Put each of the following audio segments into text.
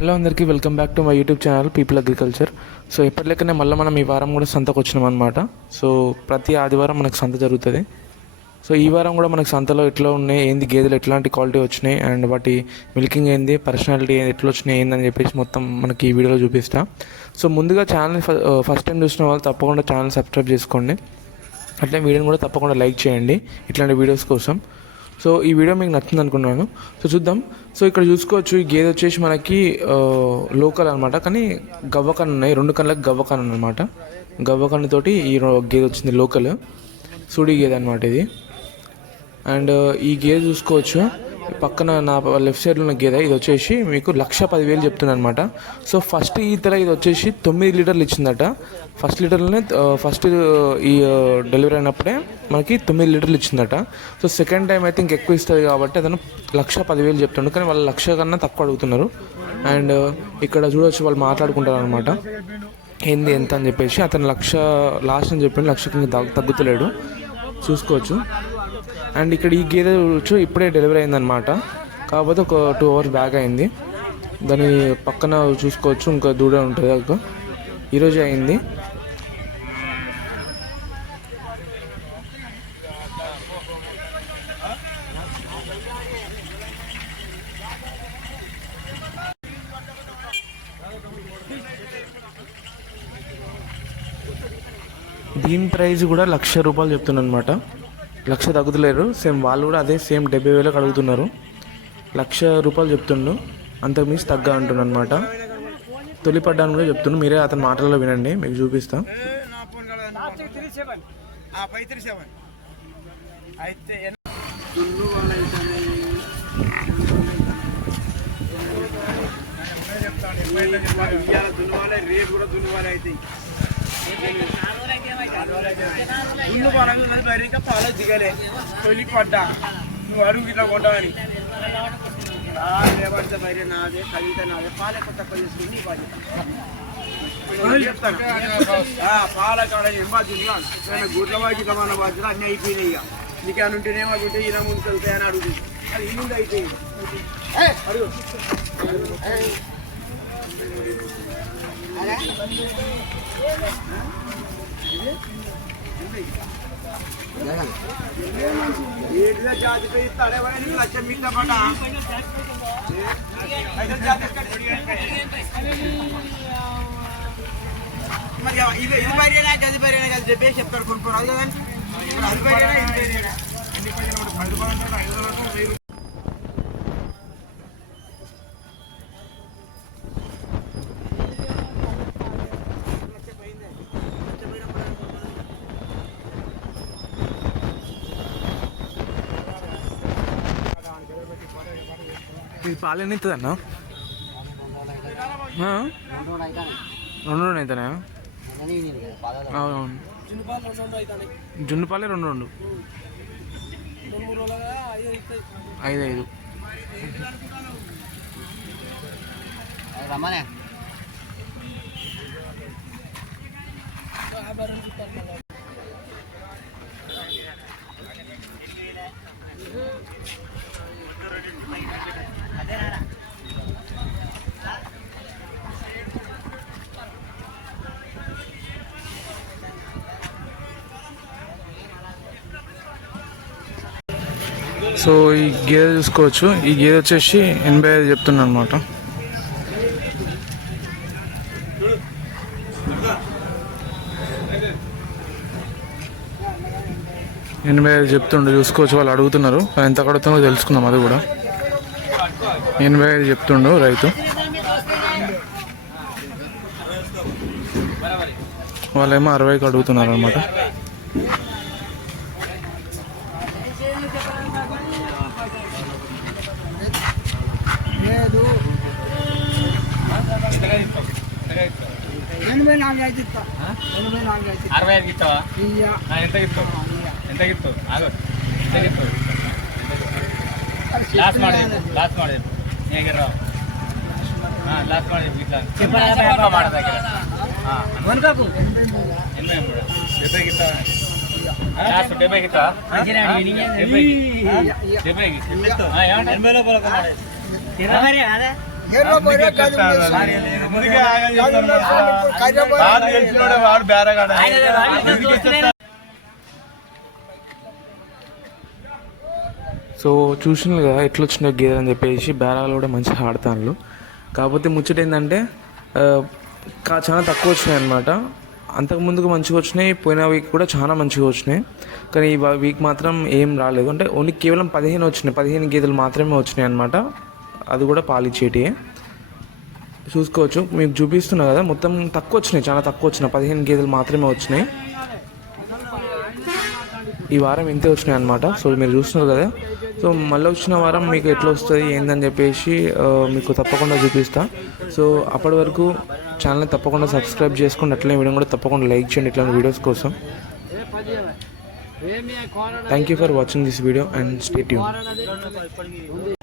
Hello అందరికీ welcome back to my YouTube channel people agriculture. So ఎప్పటిలెక్కనే మళ్ళీ మనం ఈ వారం కూడా సంతకు వచ్చినాం అనమాట సో ప్రతి ఆదివారం మనకు సంత జరుగుతుంది. సో ఈ వారం కూడా మనకు సంతలో ఎట్లా ఉన్నాయి ఏంది గేదెలు ఎట్లాంటి క్వాలిటీ వచ్చినాయి అండ్ వాటి మిల్కింగ్ ఏంది పర్సనాలిటీ ఎట్లా వచ్చినాయి ఏందని చెప్పేసి మొత్తం మనకి ఈ వీడియోలో చూపిస్తా. సో ముందుగా ఛానల్ ఫస్ట్ టైం చూసిన వాళ్ళు తప్పకుండా ఛానల్ సబ్స్క్రైబ్ చేసుకోండి. అట్లే వీడియోని కూడా తప్పకుండా లైక్ చేయండి ఇట్లాంటి వీడియోస్ కోసం. సో ఈ వీడియో మీకు నచ్చింది అనుకున్నాను. సో చూద్దాం. సో ఇక్కడ చూసుకోవచ్చు ఈ గేదె వచ్చేసి మనకి లోకల్ అనమాట కానీ గవ్వకన్ను ఉన్నాయి. రెండు కళ్ళకి గవ్వకన్ను అనమాట గవ్వకన్నుతోటి ఈ గేదె వచ్చింది లోకల్. సుడి గేదె అనమాట ఇది. అండ్ ఈ గేదె చూసుకోవచ్చు. పక్కన నా లెఫ్ట్ సైడ్లో ఉన్న గేదె ఇది వచ్చేసి మీకు లక్ష పదివేలు చెప్తున్నా అనమాట సో ఫస్ట్ ఈతల ఇది వచ్చేసి తొమ్మిది లీటర్లు ఇచ్చిందట. ఫస్ట్ లీటర్లోనే ఫస్ట్ ఈ డెలివరీ అయినప్పుడే మనకి తొమ్మిది లీటర్లు ఇచ్చిందట. సో సెకండ్ టైం అయితే ఇంక ఎక్కువ ఇస్తుంది కాబట్టి అతను లక్ష పదివేలు చెప్తుండు. కానీ వాళ్ళు లక్ష కన్నా తక్కువ అడుగుతున్నారు. అండ్ ఇక్కడ చూడవచ్చు వాళ్ళు మాట్లాడుకుంటారు అనమాట ఏంది ఎంత అని చెప్పేసి అతను లక్ష లాస్ట్ అని చెప్పిండు లక్ష కింద తగ్గుతలేడు. చూసుకోవచ్చు. అండ్ ఇక్కడ ఈ గేదె వచ్చు ఇప్పుడే డెలివరీ అయిందనమాట కాకపోతే ఒక టూ అవర్స్ బ్యాక్ అయింది. దాని పక్కన చూసుకోవచ్చు ఇంకా దూడ ఉంటుంది ఒక ఈరోజే అయింది. దీని ప్రైస్ కూడా లక్ష రూపాయలు చెప్తున్నాను అనమాట లక్ష తగ్గుతలేరు. సేమ్ వాళ్ళు కూడా అదే సేమ్ డెబ్బై వేలకు అడుగుతున్నారు. లక్ష రూపాయలు చెప్తుండు. అంతకు మించి తగ్గ అంటున్నాను అనమాట తొలిపడ్డాను కూడా చెప్తుండు. మీరే అతని మాటలలో వినండి. మీకు చూపిస్తా. రేపు కూడా దున్నువాలి అయితే దున్ను పరంగా ఉన్నది పాలో దిగలే తొలి పడ్డా నువ్వు అడుగు ఇట్లా కొంటావని రేపడితే మరి నాదే కవిత నాదే పాలే కొత్త చేసుకుని నీ బాధ్యత చెప్తాను పాల కాడ ఏం. బాధ్యత గుడ్ల వాకి సమాన బాధ్యత అన్నీ అయిపోయినాయి ఇక నీకేమైనా ఉంటేనేమో అవి ఉంటే ఇలా ముందుకు వెళ్తాయని అడుగుతుంది అది ఈ ముందు అయిపోయింది అడుగు ఏంటిదో జాతి పేరు లక్ష్యం మిగతా మరి ఇది ఇది పర్యానా గది పర్యానా కదా చెప్పేసి చెప్తారు కొనుక్కోరు అది కదండి ఇప్పుడు అది పర్యానా ఇది పర్యానా ఎన్ని పర్యానా కూడా పది రూపాయలు ఐదు రూపాయలు. ఇది పాలు ఎన్ని అన్న? రెండు రెండు అవుతాయా అవునవును. జున్ను పాలే రెండు రెండు. ఐదు ఐదు రమ్మనే. సో ఈ గేదె చూసుకోవచ్చు. ఈ గేదె వచ్చేసి ఎనభై ఐదు చెప్తున్నా అనమాట ఎనభై ఐదు చెప్తుండు. చూసుకోవచ్చు. వాళ్ళు అడుగుతున్నారు. ఎంత కడుతుందో తెలుసుకుందాం. అది కూడా. ఎనభై ఐదు చెప్తుండు రైతు. వాళ్ళేమో అరవైకి అడుగుతున్నారు అనమాట ಹಂಗೆ ಆಯ್ತಿತ್ತು ಮೇಲೆ ಹಂಗೆ ಆಯ್ತಿತ್ತು ಅರವೈ ಲಾಸ್ ಮಾಡಿದ್ರು ಲಾಸ್ ಮಾಡಿದ್ರು ಹೇಗಿರೋ? ಹಾಂ ಲಾಸ್ ಮಾಡಿದ್ರು ಇಲ್ಲ ಮಾಡೋದಾಗಿ ಹಾಂ. ಅನ್ಬೇಕು ಎಮ್ಮೆ వాడు బేరగాడు. సో చూసినారు కదా ఎట్లా వచ్చినాయి గేదె అని చెప్పేసి బేరాలు కూడా మంచిగా ఆడతాను కాకపోతే ముచ్చట ఏంటంటే చాలా తక్కువ వచ్చినాయి అనమాట అంతకు ముందుకు మంచిగా వచ్చినాయి పోయిన వీక్ కూడా చాలా మంచిగా వచ్చినాయి. కానీ ఈ వీక్ మాత్రం ఏం రాలేదు. అంటే ఓన్లీ కేవలం పదిహేను వచ్చినాయి. పదిహేను గేదెలు మాత్రమే వచ్చినాయి అనమాట అది కూడా పాలిచ్చేటి చూసుకోవచ్చు. మీకు చూపిస్తున్నా కదా మొత్తం తక్కువ వచ్చినాయి చాలా తక్కువ వచ్చినాయి పదిహేను గేదెలు మాత్రమే వచ్చినాయి. ఈ వారం ఇంతే వచ్చినాయి అనమాట సో మీరు చూస్తున్నారు కదా. సో మళ్ళీ వచ్చిన వారం మీకు ఎట్లా వస్తుంది ఏందని చెప్పేసి మీకు తప్పకుండా చూపిస్తా. సో అప్పటి వరకు ఛానల్ని తప్పకుండా సబ్స్క్రైబ్ చేసుకోండి అట్లనే వీడియో కూడా తప్పకుండా లైక్ చేయండి ఇట్లాంటి వీడియోస్ కోసం. Thank you for watching this video and stay tune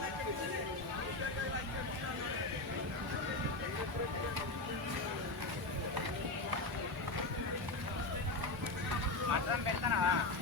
干嘛